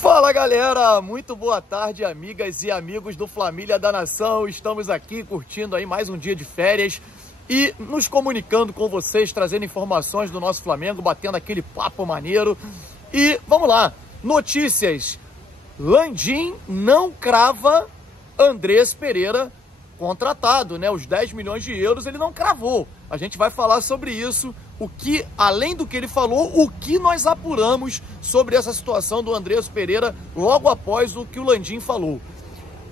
Fala galera, muito boa tarde amigas e amigos do Família da Nação. Estamos aqui curtindo aí mais um dia de férias e nos comunicando com vocês, trazendo informações do nosso Flamengo, batendo aquele papo maneiro. E vamos lá, notícias: Landim não crava Andrés Pereira contratado, né? Os 10 milhões de euros ele não cravou. A gente vai falar sobre isso, o que, além do que ele falou, o que nós apuramos sobre essa situação do Andrés Pereira logo após o que o Landim falou.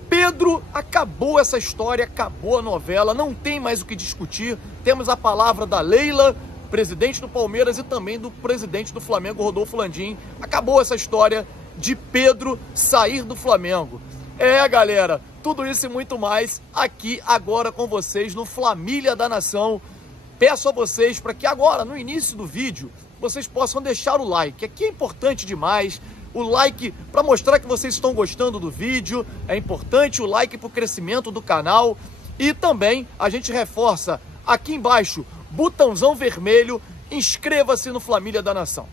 Pedro, acabou essa história, acabou a novela, não tem mais o que discutir. Temos a palavra da Leila, presidente do Palmeiras, e também do presidente do Flamengo, Rodolfo Landim. Acabou essa história de Pedro sair do Flamengo. É, galera, tudo isso e muito mais aqui agora com vocês no Família da Nação. Peço a vocês para que agora, no início do vídeo, vocês possam deixar o like. Aqui é importante demais. O like para mostrar que vocês estão gostando do vídeo. É importante o like para o crescimento do canal. E também a gente reforça aqui embaixo, botãozão vermelho, inscreva-se no Família da Nação.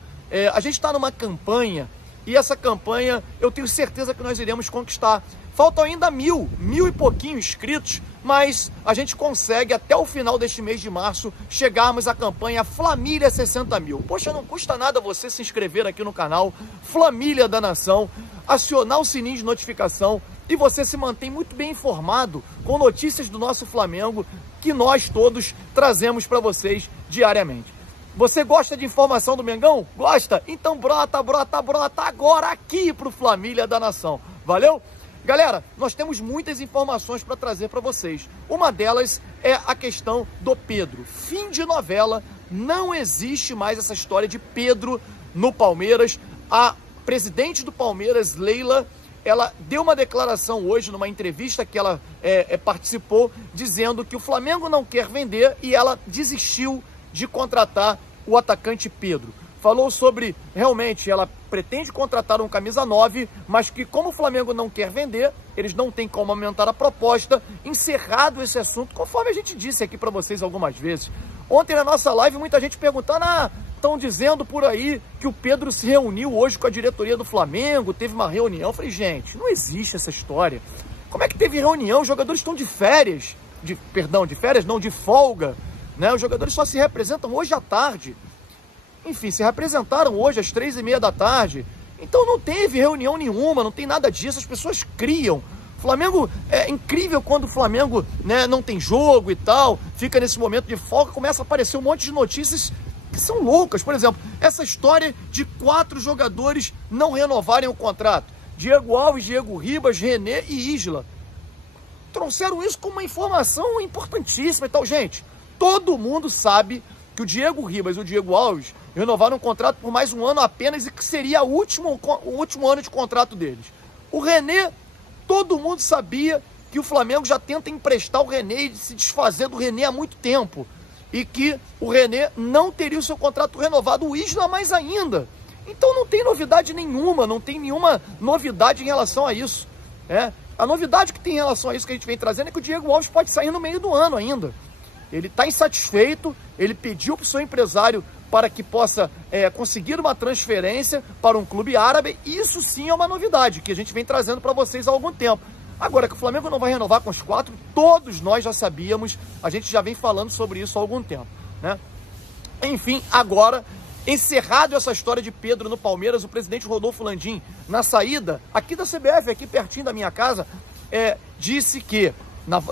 A gente está numa campanha e essa campanha eu tenho certeza que nós iremos conquistar. Faltam ainda mil e pouquinho inscritos, mas a gente consegue até o final deste mês de março chegarmos à campanha Família 60 mil. Poxa, não custa nada você se inscrever aqui no canal Família da Nação, acionar o sininho de notificação e você se mantém muito bem informado com notícias do nosso Flamengo que nós todos trazemos para vocês diariamente. Você gosta de informação do Mengão? Gosta? Então brota agora aqui pro Família da Nação. Valeu? Galera, nós temos muitas informações para trazer para vocês. Uma delas é a questão do Pedro. Fim de novela, não existe mais essa história de Pedro no Palmeiras. A presidente do Palmeiras, Leila, ela deu uma declaração hoje numa entrevista que ela participou, dizendo que o Flamengo não quer vender e ela desistiu de contratar o atacante Pedro. Falou sobre, realmente, ela pretende contratar um camisa 9, mas que como o Flamengo não quer vender, eles não têm como aumentar a proposta. Encerrado esse assunto, conforme a gente disse aqui para vocês algumas vezes. Ontem na nossa live, muita gente perguntando, estão dizendo por aí que o Pedro se reuniu hoje com a diretoria do Flamengo, teve uma reunião. Eu falei, gente, não existe essa história. Como é que teve reunião? Os jogadores estão de férias, de folga, né? Os jogadores só se representam hoje à tarde. Enfim, se representaram hoje às 3h30 da tarde. Então não teve reunião nenhuma, não tem nada disso, as pessoas criam. O Flamengo, é incrível quando o Flamengo, né, não tem jogo e tal, fica nesse momento de folga, começa a aparecer um monte de notícias que são loucas. Por exemplo, essa história de 4 jogadores não renovarem o contrato. Diego Alves, Diego Ribas, René e Isla. Trouxeram isso como uma informação importantíssima e tal. Gente, todo mundo sabe que o Diego Ribas e o Diego Alves renovaram um contrato por mais um ano apenas e que seria o último ano de contrato deles. O René, todo mundo sabia que o Flamengo já tenta emprestar o René e se desfazer do René há muito tempo. E que o René não teria o seu contrato renovado, o Isla mais ainda. Então não tem novidade nenhuma, não tem nenhuma novidade em relação a isso. A novidade que tem em relação a isso que a gente vem trazendo é que o Diego Alves pode sair no meio do ano ainda. Ele está insatisfeito, ele pediu para o seu empresário para que possa conseguir uma transferência para um clube árabe. Isso sim é uma novidade que a gente vem trazendo para vocês há algum tempo. Agora, que o Flamengo não vai renovar com os 4, todos nós já sabíamos, a gente já vem falando sobre isso há algum tempo, né? Enfim, agora, encerrado essa história de Pedro no Palmeiras, o presidente Rodolfo Landim, na saída aqui da CBF, aqui pertinho da minha casa, disse que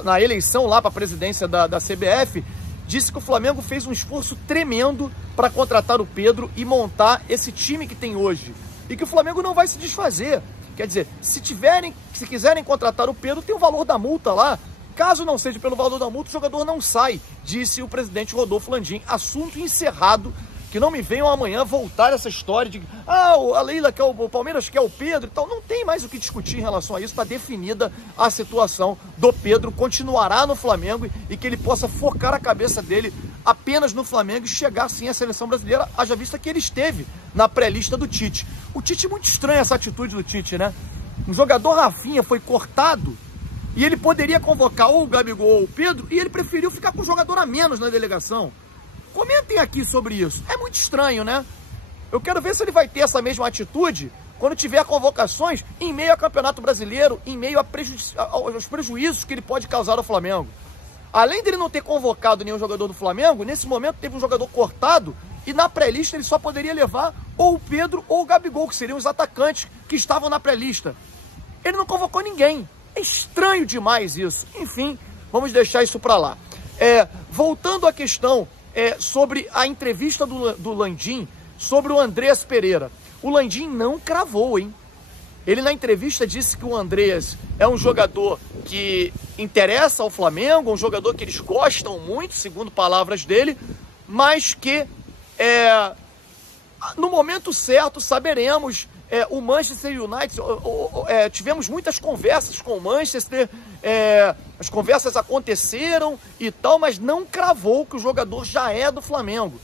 na eleição lá para a presidência da CBF, disse que o Flamengo fez um esforço tremendo para contratar o Pedro e montar esse time que tem hoje. E que o Flamengo não vai se desfazer. Quer dizer, se quiserem contratar o Pedro, tem o valor da multa lá. Caso não seja pelo valor da multa, o jogador não sai, disse o presidente Rodolfo Landim. Assunto encerrado. Que não me venham amanhã voltar essa história de a Leila quer o Palmeiras quer o Pedro e tal. Não tem mais o que discutir em relação a isso. Está definida a situação do Pedro. Continuará no Flamengo e que ele possa focar a cabeça dele apenas no Flamengo e chegar sim à seleção brasileira, haja vista que ele esteve na pré-lista do Tite. O Tite, muito estranha essa atitude do Tite, né? Um jogador Rafinha foi cortado e ele poderia convocar ou o Gabigol ou o Pedro e ele preferiu ficar com um jogador a menos na delegação. Comentem aqui sobre isso. É muito estranho, né? Eu quero ver se ele vai ter essa mesma atitude quando tiver convocações em meio a Campeonato Brasileiro, em meio aos prejuízos que ele pode causar ao Flamengo. Além dele não ter convocado nenhum jogador do Flamengo, nesse momento teve um jogador cortado e na pré-lista ele só poderia levar ou o Pedro ou o Gabigol, que seriam os atacantes que estavam na pré-lista. Ele não convocou ninguém. É estranho demais isso. Enfim, vamos deixar isso para lá. Voltando à questão sobre a entrevista do Landim sobre o Andreas Pereira. O Landim não cravou, hein? Ele na entrevista disse que o Andreas é um jogador que interessa ao Flamengo, um jogador que eles gostam muito, segundo palavras dele, mas que no momento certo saberemos. O Manchester United, tivemos muitas conversas com o Manchester, as conversas aconteceram e tal, mas não cravou que o jogador já é do Flamengo.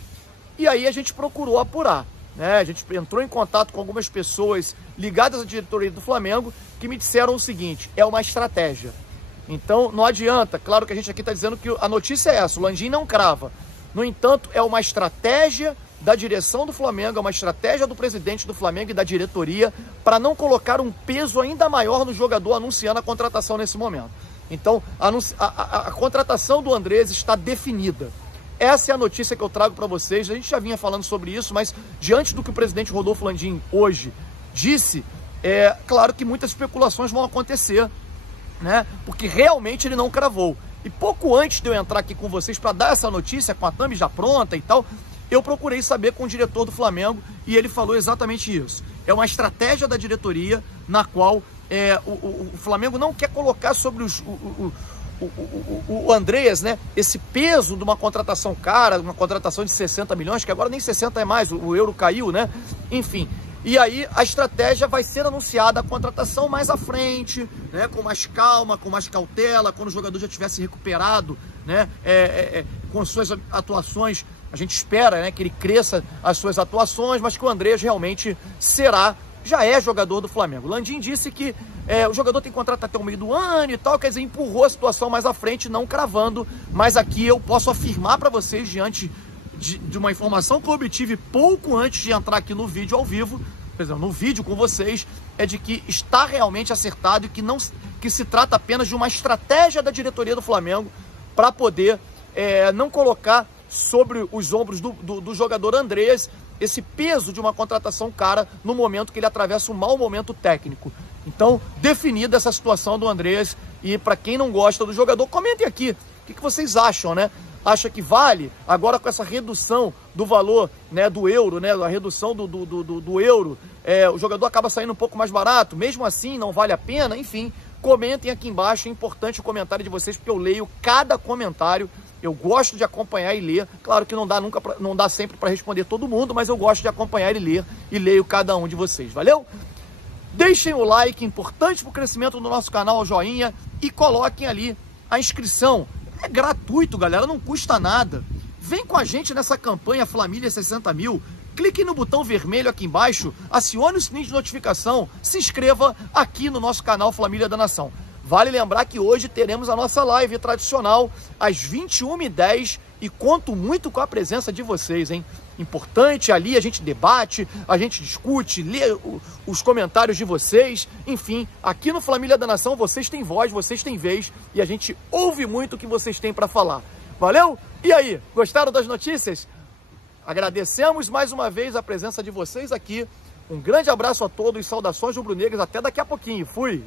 E aí a gente procurou apurar, né? A gente entrou em contato com algumas pessoas ligadas à diretoria do Flamengo que me disseram o seguinte: é uma estratégia. Então não adianta, claro que a gente aqui está dizendo que a notícia é essa, o Landim não crava. No entanto, é uma estratégia da direção do Flamengo, é uma estratégia do presidente do Flamengo e da diretoria para não colocar um peso ainda maior no jogador anunciando a contratação nesse momento. Então, a contratação do Andreas está definida. Essa é a notícia que eu trago para vocês. A gente já vinha falando sobre isso, mas diante do que o presidente Rodolfo Landim hoje disse, claro que muitas especulações vão acontecer, né? Porque realmente ele não cravou. E pouco antes de eu entrar aqui com vocês para dar essa notícia, com a thumb já pronta e tal, eu procurei saber com o diretor do Flamengo e ele falou exatamente isso. É uma estratégia da diretoria na qual o Flamengo não quer colocar sobre o Andreas, né, esse peso de uma contratação cara, uma contratação de 60 milhões, que agora nem 60 é mais, o euro caiu, né? Enfim. E aí a estratégia vai ser anunciada, a contratação mais à frente, né, com mais calma, com mais cautela, quando o jogador já tivesse recuperado, né, com suas atuações. A gente espera, né, que ele cresça as suas atuações, mas que o Andreas realmente já é jogador do Flamengo. O Landim disse que o jogador tem contrato até o meio do ano e tal, quer dizer, empurrou a situação mais à frente, não cravando, mas aqui eu posso afirmar para vocês, diante de uma informação que eu obtive pouco antes de entrar aqui no vídeo ao vivo, por exemplo, no vídeo com vocês, é de que está realmente acertado e que se trata apenas de uma estratégia da diretoria do Flamengo para poder não colocar sobre os ombros do jogador Andreas esse peso de uma contratação cara no momento que ele atravessa um mau momento técnico. Então, definida essa situação do Andreas, e para quem não gosta do jogador, comentem aqui o que vocês acham, né? Acha que vale, agora com essa redução do valor, né, do euro, né, a redução do euro, o jogador acaba saindo um pouco mais barato, mesmo assim não vale a pena? Enfim, comentem aqui embaixo, é importante o comentário de vocês, porque eu leio cada comentário. Eu gosto de acompanhar e ler. Claro que não dá sempre para responder todo mundo, mas eu gosto de acompanhar e ler, e leio cada um de vocês. Valeu? Deixem o like, importante para o crescimento do nosso canal, o joinha, e coloquem ali a inscrição. É gratuito, galera, não custa nada. Vem com a gente nessa campanha Família 60 mil. Clique no botão vermelho aqui embaixo, acione o sininho de notificação, se inscreva aqui no nosso canal Família da Nação. Vale lembrar que hoje teremos a nossa live tradicional às 21h10 e conto muito com a presença de vocês, hein? Importante, ali a gente debate, a gente discute, lê os comentários de vocês. Enfim, aqui no Família da Nação vocês têm voz, vocês têm vez e a gente ouve muito o que vocês têm para falar. Valeu? E aí, gostaram das notícias? Agradecemos mais uma vez a presença de vocês aqui. Um grande abraço a todos, saudações rubro-negras, até daqui a pouquinho. Fui!